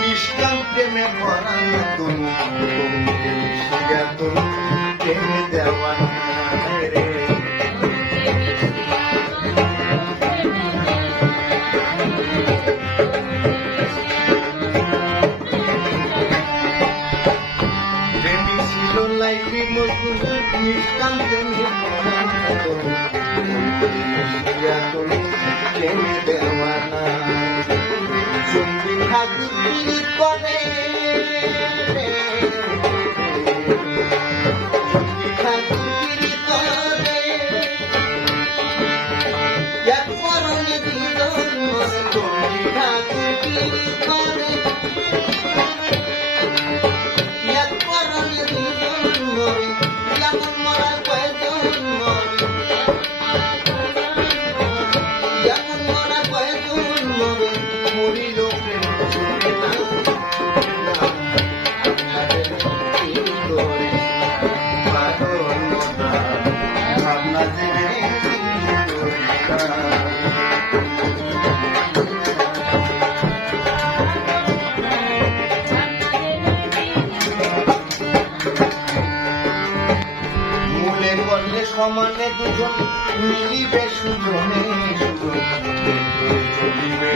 নিষ্কাম প্রেমে ভরা তনু মিশিয়া তনু প্রেমে দেওয়ানা রে। প্রেমী ছিল লাইফি মজনু নিষ্কাম প্রেমে ভরা তনু মিশিয়া তনু প্রেমে দেওয়ানা। চন্ডী ঠাকুর পীড়িত করে, চন্ডী ঠাকুর পীড়িত করে, এক পরনে দুজন মরে। চন্ডী ঠাকুর পীড়িত করে, এক পরনে দুজন মরে। যেমন মরা কয়জন মরে, যেমন মরা কয়জন মরে। মরিল প্রেম চলে না, ভাবনা জেনে মূলে করলে সমানে দুজন মিলিবে সুজনে সুজন চলিবে